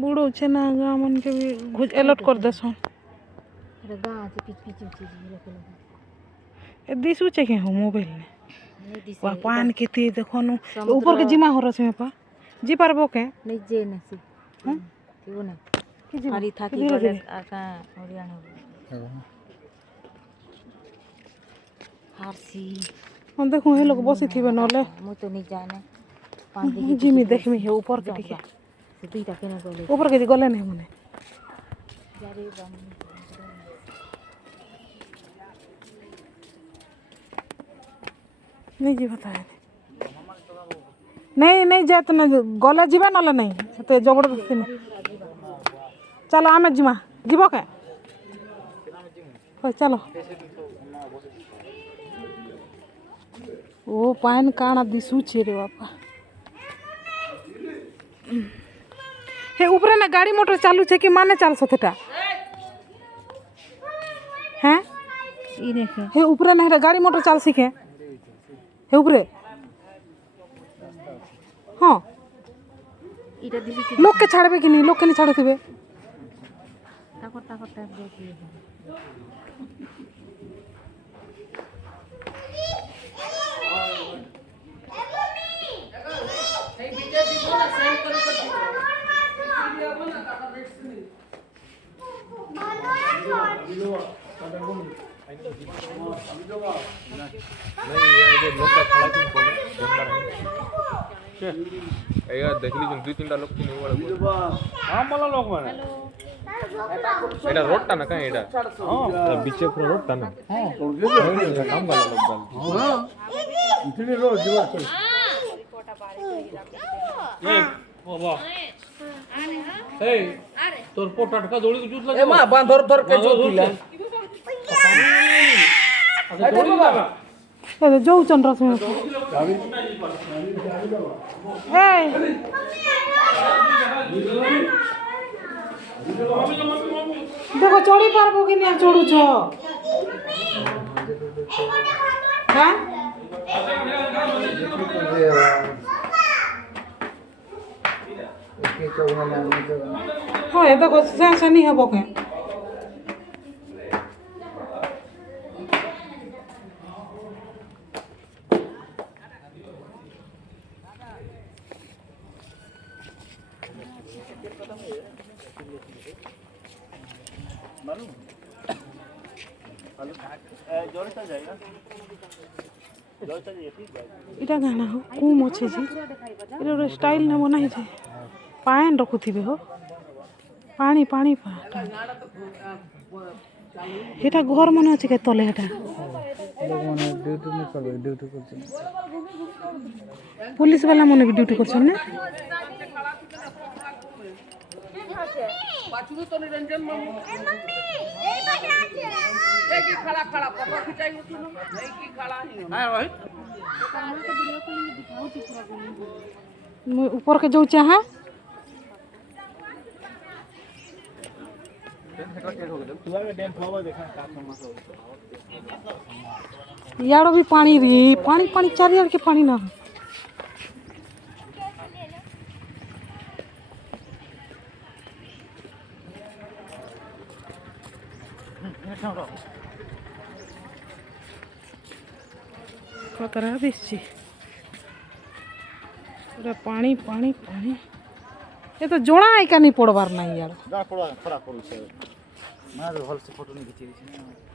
बुढ़ो छे ना गाँव मन के भी घुज अलर्ट कर दस अरे गाँव से पिच पिच चीज रखे ए दिसु छे के हो मोबाइल में नहीं दिसे वा पान के ती देखो नु ऊपर के जिमा हो रस में पा जी पारबो के नहीं जे न से हां क्यों ना हरी था की गले आका हरियाणा हारसी हम देखो हे लोग बसी थीबे नले मु तो नहीं जाने पान देखी जिमी देखमी हे ऊपर के ठीक से दुईटा केना गले ऊपर के गले नहीं मने जारे बम नहीं जी बताए नहीं नहीं जात ना गला जीवा नले नहीं तो जबरदस्ती नहीं चलो आमे जिमा जीवो के हो चलो ओ पान काना दिसु छे रे बापा हे ऊपर ना गाड़ी मोटर चालू छे कि माने चाल सथटा हैं ई देखे हे ऊपर ना गाड़ी मोटर चाल सीखे हे ऊपर हाँ इटा दिली लोग के छाड़बे कि नहीं लोग के नहीं छाड़थिबे ताको टाइप देखिए देखली जो दुई तीनटा लोक नहीं वाला हां मला लोक माने एटा रोडटा ना काय एटा हां बीचे पर रोडटा ना हां काम वाला लोक हां इतने रोड जीवा चल ए बाबा ए तोर पोटा टका जोड़ी जूत लगे ए मां बांध धर धर के जोत दिला अरे बाबा ए जो चंद्र से ए देखो चोरी पारबो कि नहीं चोड़ू छ हां हो ए देखो से नहीं हबो के इटा गाना हो कुम अच्छे जी इटा स्टाइल ने बना है पान रखुथिबे हो पानी पानी हेटा घर मन अच्छे के तले हेटा पुलिस वाला मन भी ड्यूटी करछन ने पाछू तो निरंजन मामू ए पाछे आछे ए की खड़ा खड़ा फोटो खिंचाई उठनु ए की खड़ा ही हां भाई कैमरा के वीडियो कॉल में दिखाओ ती पूरा मैं ऊपर के जाऊ चाहा यारो भी पानी रे पानी पानी चार यार के पानी ना खतरा दिसछि पूरा पानी पानी पानी ये तो जोड़ा आई का नहीं पड़वार नहीं यार जा पड़वा खरा करू से मार हल से फोटो नहीं खींची